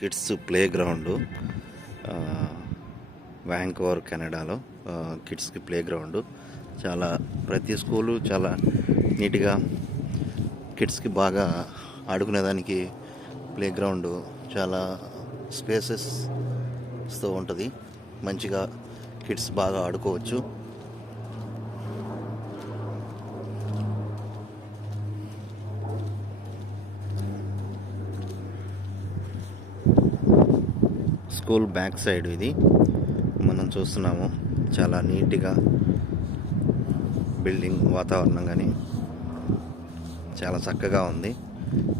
Kids play ground Vancouver కెనడాలో కిడ్స్కి play ground చాలా ప్రతి స్కూలు చాలా నీట్గా కిడ్స్కి బాగా ఆడుకునేదానికి ప్లే గ్రౌండ్ చాలా స్పేసెస్తో ఉంటుంది. మంచిగా కిడ్స్ బాగా ఆడుకోవచ్చు. స్కూల్ బ్యాక్ సైడ్ ఇది మనం చూస్తున్నాము. చాలా నీట్గా బిల్డింగ్ వాతావరణం కానీ చాలా చక్కగా ఉంది.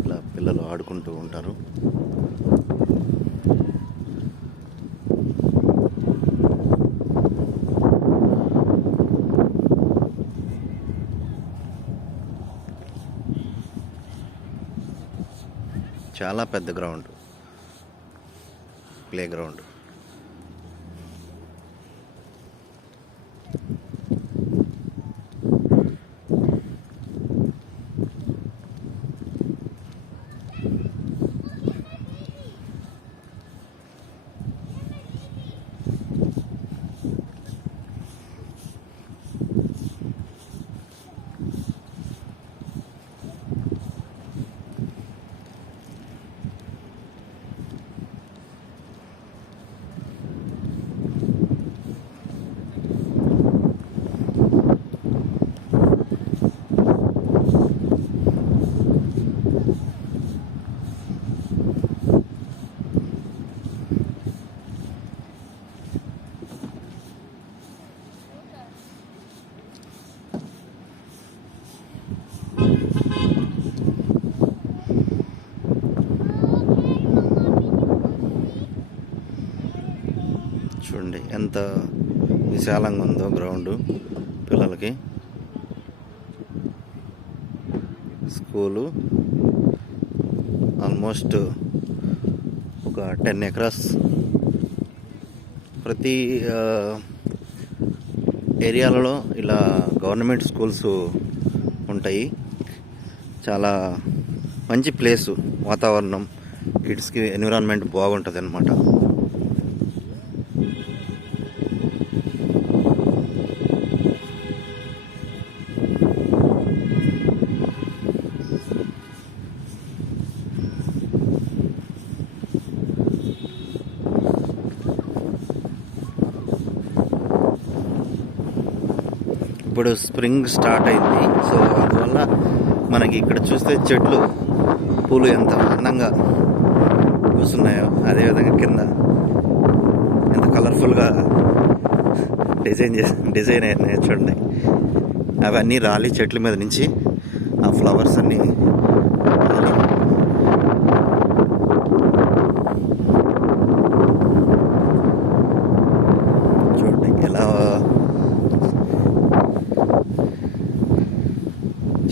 ఇలా పిల్లలు ఆడుకుంటూ ఉంటారు. చాలా పెద్ద గ్రౌండ్ ప్లే గ్రౌండ్. చూడండి ఎంత విశాలంగా ఉందో గ్రౌండ్. పిల్లలకి స్కూలు ఆల్మోస్ట్ ఒక 10 acres. ప్రతి ఏరియాలలో ఇలా గవర్నమెంట్ స్కూల్స్ ఉంటాయి. చాలా మంచి ప్లేసు, వాతావరణం, కిడ్స్కి ఎన్విరాన్మెంట్ బాగుంటుంది అన్నమాట. ఇప్పుడు స్ప్రింగ్ స్టార్ట్ అయింది. సో అందువల్ల మనకి ఇక్కడ చూస్తే చెట్లు పూలు ఎంత అందంగా పూస్తున్నాయో, అదేవిధంగా కింద ఎంత కలర్ఫుల్గా డిజైన్ అయినాయి చూడండి. అవన్నీ రాలి చెట్ల మీద నుంచి ఆ ఫ్లవర్స్ అన్నీ రాలి చూడండి ఎలా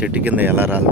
చెట్టు కింద ఎలా రాలి